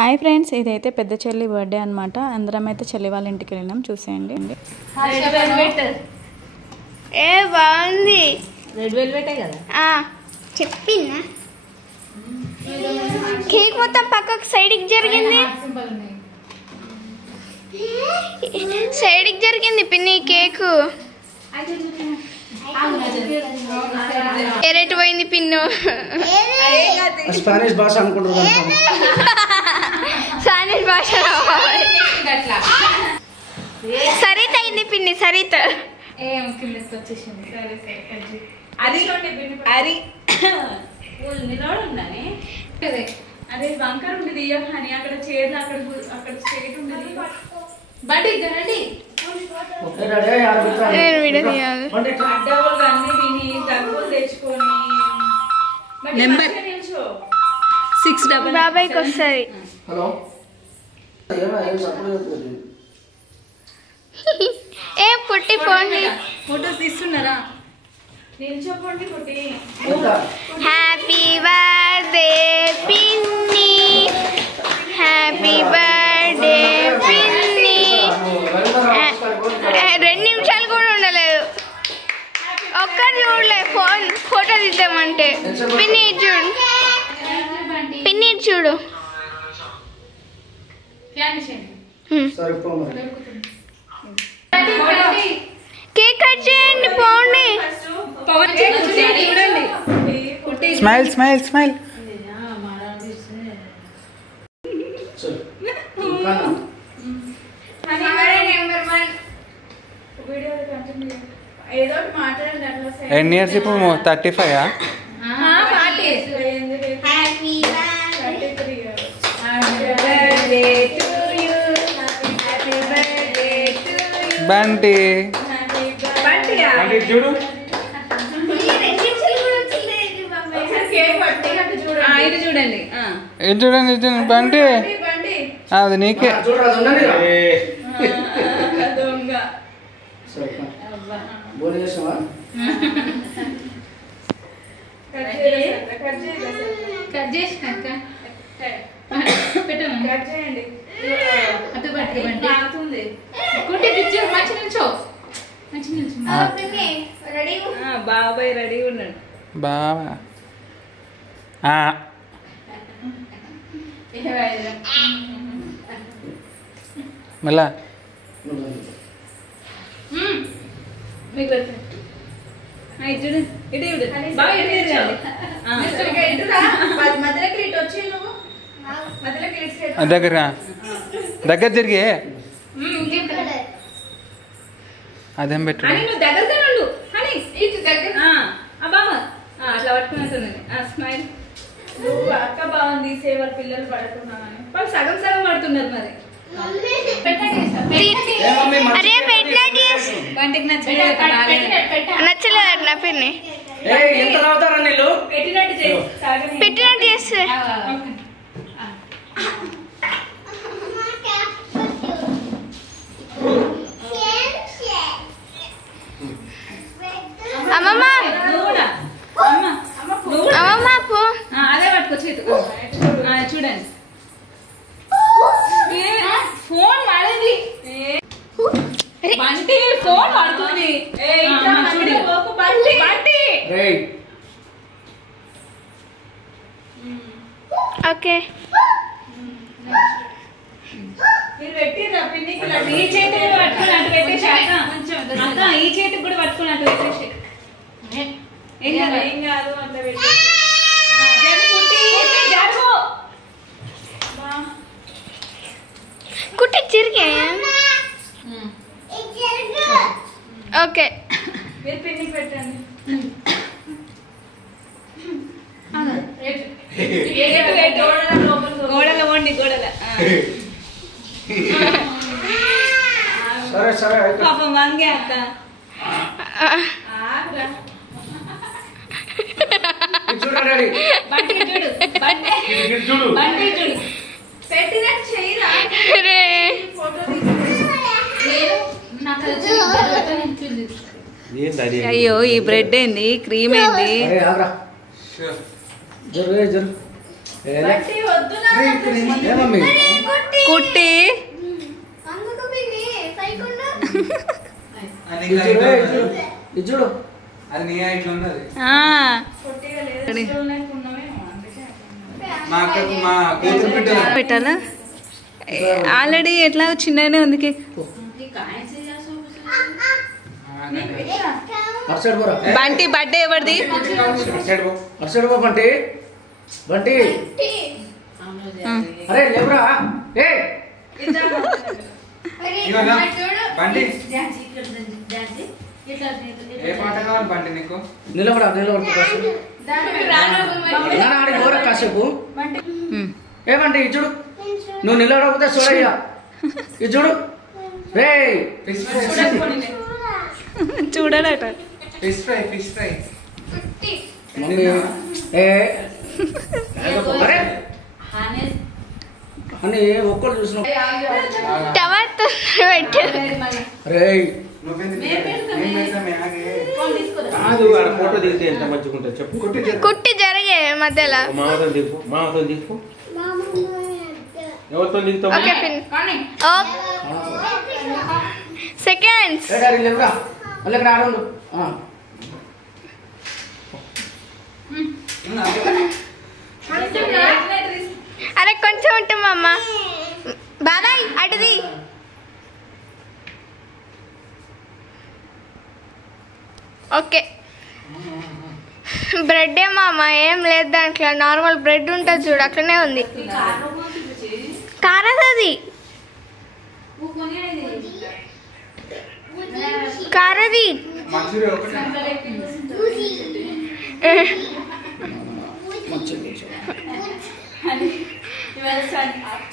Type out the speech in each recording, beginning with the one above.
Hi friends, ఇదైతే పెద్ద చెల్లి బర్త్డే అనమాట. అందరం అయితే చెల్లి వాళ్ళ ఇంటికి వెళ్ళినాం. చూసేయండి. ఏ బాగుంది. రెడ్ వెల్వెటే కదా చెప్పినా కేక్ మొత్తం పక్కకు సైడ్కి జరిగింది. సైడ్కి జరిగింది పిన్ని కేకు. ఎరెట్ పోయింది పిన్ను. స్పానిష్ భాష అనుకుంటున్నాను. స్పానిష్ భాష సరిత అయింది పిన్ని. సరిత అదే వంకర్ ఉండేది అని అక్కడ చైర్లు అక్కడ స్టేట్ ఉండేది. నేను వీడియో తీయాలి. అడ్డవులు అన్ని విని దగ్గులు తెచ్చుకొని నెంబర్ 6 బాబాయ్కి వస్తుంది. హలో ఏ పుట్టి ఫోన్ ఫోటోస్ తీస్తున్నారా? నిల్చోపోండి పుట్టి. హ్యాపీ బర్త్డే పిన్ని. హ్యాపీ బర్త్డే పిన్ని. 2 నిమిషాలు కూడా ఉండలేదు. ఒక్కరు చూడలే ఫోటో తీద్దామంటే. పిన్ని చూడు, పిన్ని చూడు. కేక్ కట్ చేయండి పోండి. Smile smile smile. ఏదో మాట్లాడండి అట్లా. ఎన్ని ఇయర్స్ ఇప్పుడు 35 బంటి చూడు. ఇది చూడండి. ఇది చూడండి, ఇది బంటి. అది నీకే. దొంగ కట్ చేసినాక పెట్టండి. కట్ చేయండి. అటు పట్టుకుంది కుట్టి పిక్చర్ మంచి నిల్చో. మంచి నిల్చో. బాబాయ్ రెడీ ఉన్నాడు. బావా మళ్ళా మీకు చూడు. ఇటు చూడు. బాగా మధ్యలోకి ఇటు వచ్చి నువ్వు మధ్యలోకి దగ్గర జరిగే అదేం పెట్టు. నువ్వు దగ్గరగా ఉండు అని. ఇటు దగ్గర బాబా అట్లా పట్టుకున్నట్టున్నది. స్మైల్. నువ్వు అక్క బాగుంది. సేవలు పిల్లలు పడుతున్నామని వాళ్ళు సగం సగం పడుతున్నారు. మరి అరే పెట్టినట్టు వంటికి నచ్చలేదు. నచ్చలేదు నా పిన్ని. ఎంత నవ్వుతారా నీళ్ళు? పెట్టినట్టు చేయి. పెట్టినట్టు చేస్తే అమ్మమ్మ అమ్మమ్మ పో. అదే పట్టుకోవచ్చు. చూడండి ఫోన్ వాడేది. బంటి ఫోన్ వాడుతుంది. ఓకే మీరు పెట్టిరా పిన్నికి. ఈ చేతికి పట్టుకుని అటు పెట్టేసి అక్క ఈ చేతికి కూడా పట్టుకుని అటు పెట్టేసి. ఏం కాదు అట్లా పెట్టి. కుట్టి చిరిగే. ఓకే మీరు పిన్నికి పెట్టండి. గోడల వండి గోడల. సరే సరే పాపం వంగే అక్క. చూడండి. బంటి చూడు. బంటి చూడు. పెట్టినట్టు చేయరా. ఫోటో అయ్యో ఈ బ్రెడ్ ఏంది, క్రీమ్ ఏంది. జరుగు జరుగు. బట్టి ఏ మమ్మీ కుట్టి ఇది చూడు అది నీ ఇట్లా ఉన్నది ఆ. మా అక్కకు మా కూతురు పెట్టాను పెట్టాలా ఆల్రెడీ ఎట్లా చిన్నగానే ఉంది కేక్. అటు సైడ్ పోరా బంటి బర్త్డే ఎవరిది? అటు సైడ్ పో బంటి బంటి అరే లేవురా ఏ ఇవాళ బండి ఏ పాట కావాలి బండి నీకు నిలబడా కాసేపు ఆడికి పోరా కాసేపు ఏ బంటి ఇది చూడు నువ్వు నిలబడకపోతే చూడయ్యా ఇది చూడు రే ఫిష్ ఫ్రై చూడడట. Fish fry fish fry mummy ఏ అరే అని ఒక్కడు చూసినావు టమాటో పెట్టు. రే కాదు ఆడ ఫోటో దిగితే ఎంత మంచిగా ఉంటుంది చెప్పు కుట్టి జరిగే మధ్యలో. మామతో దిగు మామతో దిగు ఎవరితో దిగుతావు ఓకే పిన్. సెకండ్స్. ఏ డాడీ లేవురా మళ్ళీ ఇక్కడ ఆడండు అరే కొంచెం ఉంటాం అమ్మ. బాబాయ్ అటుది. ఓకే బ్రెడ్ మామ ఏం లేదు దాంట్లో నార్మల్ బ్రెడ్ ఉంటుంది చూడు అట్లనే ఉంది. కారది అది కారది. మంచూరియా ఒకటి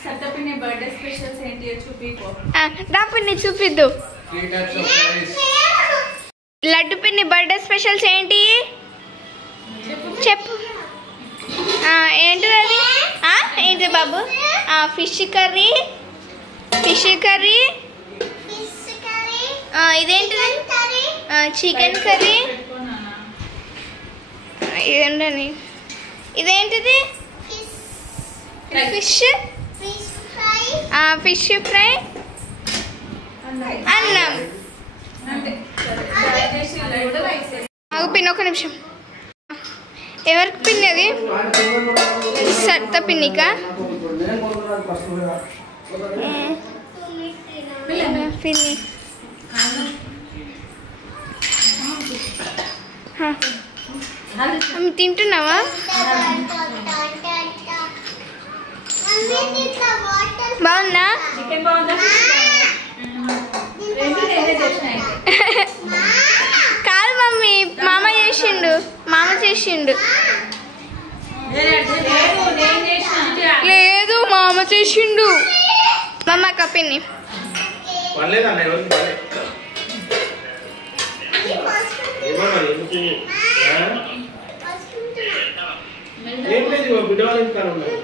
సత్తపిన్ని బర్త్డే స్పెషల్స్ ఏంటి చూపిపో. దా పిన్ని చూపిద్దు. 3 types of rice. లడ్డు పిన్ని బర్త్డే స్పెషల్స్ ఏంటి చెప్పు. ఏంటిది అది? ఏంటి బాబు? ఫిష్ కర్రీ ఇదేంటిది? Chicken curry. ఇదేంటని ఇదేంటిది? ఫిష్ ఫ్రై అన్నం. ఆగు పిన్ని ఒక నిమిషం. ఎవరికి పిన్ని అది? సత్త పిన్నికా? పిన్ని తింటున్నావా? బాగుందా? చికెన్ బాగుందా? కాదు మమ్మీ మామ చేసిండు. లేదు మామ చేసిండు. మమ్మ కప్పిని పర్లేదన్న ఎవరికి పర్లేదు ఏం లేదు బిడ్డ వాళ్ళ ఇంటికాడ ఉన్నారు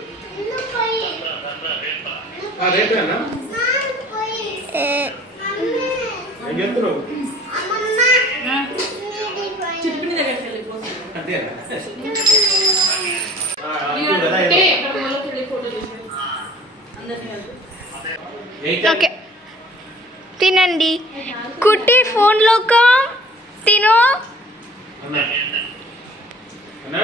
రేపేనా ఏం చెప్తున్నావు చిట్టుపిన్ని దగ్గరికి వెళ్ళిపో. అంతేనా ఓకే తినండి. కుట్టి ఫోన్లో తిను. అన్నా